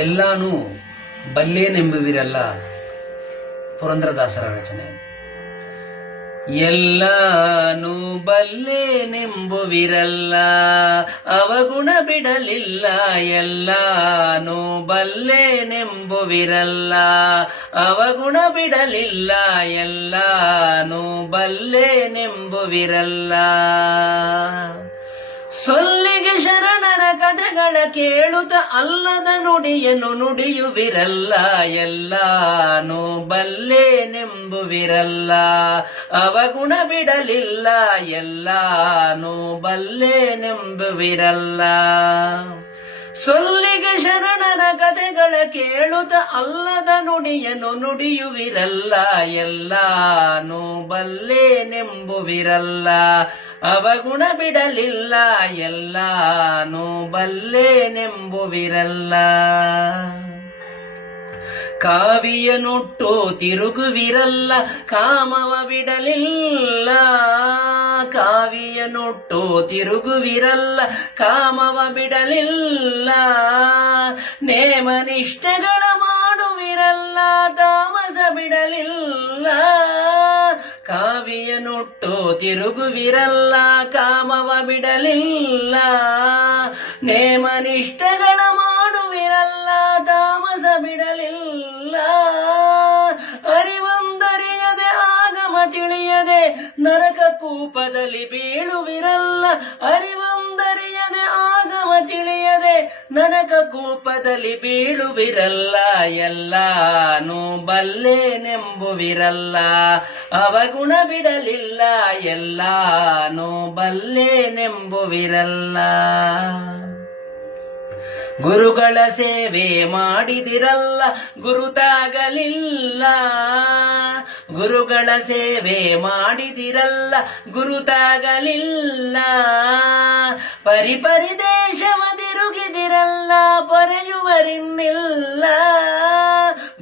ಎಲ್ಲಾನು ಬಲ್ಲೇನೆಂಬುವಿರಲ್ಲ ಪುರಂದರದಾಸರ ರಚನೆ. ಎಲ್ಲಾನು ಬಲ್ಲೇನೆಂಬುವಿರಲ್ಲ ಅವಗುಣ ಬಿಡಲಿಲ್ಲ, ಎಲ್ಲಾನು ಬಲ್ಲೇನೆಂಬುವಿರಲ್ಲ ಅವಗುಣ ಬಿಡಲಿಲ್ಲ, ಎಲ್ಲಾನು ಬಲ್ಲೇನೆಂಬುವಿರಲ್ಲ. ಸೊಲ್ಲಿಗೆ ಶರಣರ ಕಥೆಗಳ ಕೇಳುತ್ತ ಅಲ್ಲದ ನುಡಿಯನ್ನು ನುಡಿಯುವಿರಲ್ಲ, ಎಲ್ಲಾನು ಬಲ್ಲೇನೆಂಬುವಿರಲ್ಲ ಅವಗುಣ ಬಿಡಲಿಲ್ಲ, ಎಲ್ಲಾನು ಬಲ್ಲೇನೆಂಬುವಿರಲ್ಲ. ಸೊಲ್ಲಿಗೆ ಶರಣರ ಕಥೆಗಳ ಕೇಳುತ್ತ ಅಲ್ಲದ ನುಡಿಯನ್ನು ನುಡಿಯುವಿರಲ್ಲ, ಎಲ್ಲಾನು ಬಲ್ಲೇನೆಂಬುವಿರಲ್ಲ ಅವಗುಣ ಬಿಡಲಿಲ್ಲ, ಎಲ್ಲಾನು ಬಲ್ಲೇನೆಂಬುವಿರಲ್ಲ. ಕಾವಿಯ ನುಟ್ಟು ತಿರುಗುವಿರಲ್ಲ ಕಾಮವ ಬಿಡಲಿಲ್ಲ, ಕಾವಿಯ ನುಟ್ಟು ತಿರುಗುವಿರಲ್ಲ ಕಾಮವ ಬಿಡಲಿಲ್ಲ. ನೇಮ ನಿಷ್ಠೆಗಳ ಮಾಡುವಿರಲ್ಲ ತಾಮಸ ಬಿಡಲಿಲ್ಲ, ಕಾವಿಯ ನುಟ್ಟು ತಿರುಗುವಿರಲ್ಲ ಕಾಮವ ಬಿಡಲಿಲ್ಲ. ನೇಮ ನಿಷ್ಠೆಗಳ ಮಾಡುವಿರಲ್ಲ ತಾಮಸ ಬಿಡಲಿಲ್ಲ. ಅರಿವೊಂದರಿಯದೆ ಆಗಮ ತಿಳಿಯದೆ ನರಕ ಕೂಪದಲ್ಲಿ ಬೀಳುವಿರಲ್ಲ, ಅರಿವೊಂದರಿಯದೆ ಆಗಮ ತಿಳಿಯದೆ ನರಕ ಕೂಪದಲ್ಲಿ ಬೀಳುವಿರಲ್ಲ, ಎಲ್ಲಾನು ಬಲ್ಲೇನೆಂಬುವಿರಲ್ಲ ಅವಗುಣ ಬಿಡಲಿಲ್ಲ, ಎಲ್ಲಾನು ಬಲ್ಲೇನೆಂಬುವಿರಲ್ಲ. ಗುರುಗಳ ಸೇವೆ ಮಾಡಿದಿರಲ್ಲ ಗುರುತಾಗಲಿಲ್ಲ, ಗುರುಗಳ ಸೇವೆ ಮಾಡಿದಿರಲ್ಲ ಗುರುತಾಗಲಿಲ್ಲ. ಪರಿಪರಿ ದೇಶವ ತಿರುಗಿದಿರಲ್ಲ ಪೊರೆಯುವರಿನ್ನಿಲ್ಲ,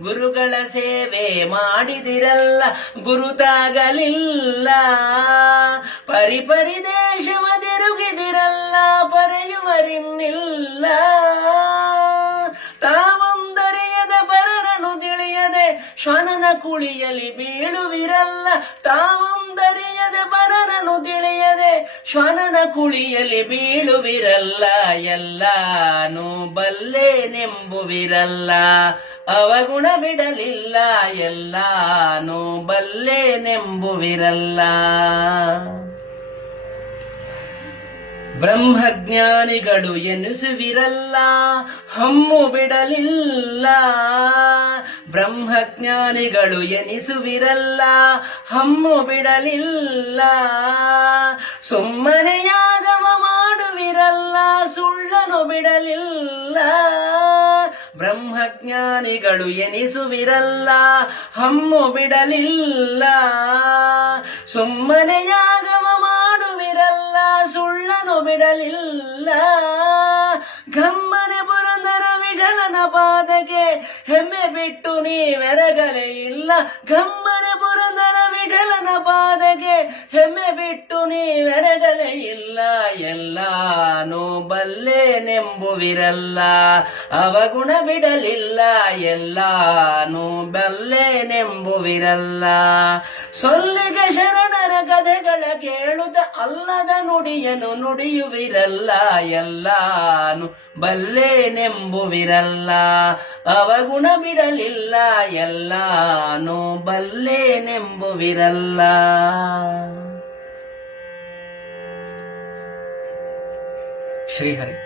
ಗುರುಗಳ ಸೇವೆ ಮಾಡಿದಿರಲ್ಲ ಗುರುತಾಗಲಿಲ್ಲ. ಪರಿಪರಿ ದೇಶವ ತಿರುಗಿದಿರಲ್ಲ ಪೊರೆಯುವರಿನ್ನಿಲ್ಲ. ತಾವೊಂದರಿಯದ ಪರರನು ತಿಳಿಯದೆ ಶ್ವಾನನ ಕುಳಿಯಲಿ ಬೀಳುವಿರಲ್ಲ, ತಾವೊಂದರಿಯದ ಪರರನು ತಿಳಿಯದೆ ಶ್ವಾನನ ಕುಳಿಯಲಿ ಬೀಳುವಿರಲ್ಲ, ಎಲ್ಲಾನು ಬಲ್ಲೇನೆಂಬುವಿರಲ್ಲ ಅವಗುಣ ಬಿಡಲಿಲ್ಲ, ಎಲ್ಲಾನು ಬಲ್ಲೇನೆಂಬುವಿರಲ್ಲ. ಬ್ರಹ್ಮಜ್ಞಾನಿಗಳು ಎನಿಸುವಿರಲ್ಲ ಹಮ್ಮು ಬಿಡಲಿಲ್ಲ, ಬ್ರಹ್ಮಜ್ಞಾನಿಗಳು ಎನಿಸುವಿರಲ್ಲ ಹಮ್ಮು ಬಿಡಲಿಲ್ಲ. ಸುಮ್ಮನೆ ಯಾಗವ ಮಾಡುವಿರಲ್ಲ ಸುಳ್ಳನು ಬಿಡಲಿಲ್ಲ, ಬ್ರಹ್ಮಜ್ಞಾನಿಗಳು ಎನಿಸುವಿರಲ್ಲ ಹಮ್ಮು ಬಿಡಲಿಲ್ಲ. ಸುಮ್ಮನೆ ಯಾಗವ ಮಾಡುವಿರಲ್ಲ ಸುಳ್ಳನು ಬಿಡಲಿಲ್ಲ. ಗಮ್ಮನೆ ಪುರಂದರ ವಿಠಲನ ಪಾದಕ್ಕೆ ಹೆಮ್ಮೆ ಬಿಟ್ಟು ನೀವೆರಗಲೇ ಇಲ್ಲ, ಗಮ್ಮನೆ ಪುರಂದರ ವಿಠಲನ ಪಾದಕ್ಕೆ ಹೆಮ್ಮೆ ಬಿಟ್ಟು ನೀವೆರಗಲೇ ಇಲ್ಲ, ಎಲ್ಲಾನು ಬಲ್ಲೇನೆಂಬುವಿರಲ್ಲ ಅವಗುಣ ಬಿಡಲಿಲ್ಲ, ಎಲ್ಲಾನು ಬಲ್ಲೇನೆಂಬುವಿರಲ್ಲ. ಸೊಲ್ಲಿಗೆ ಶರಣರ ಕಥೆಗಳ ಕೇಳುತ್ತ ಅಲ್ಲದ ನುಡಿಯನ್ನು ನುಡಿಯುವಿರಲ್ಲ, ಎಲ್ಲಾನು ಬಲ್ಲೇನೆಂಬುವಿರಲ್ಲ ಅವಗುಣ ಬಿಡಲಿಲ್ಲ, ಎಲ್ಲಾನು ಬಲ್ಲೇನೆಂಬುವಿರಲ್ಲ. ಶ್ರೀಹರಿ.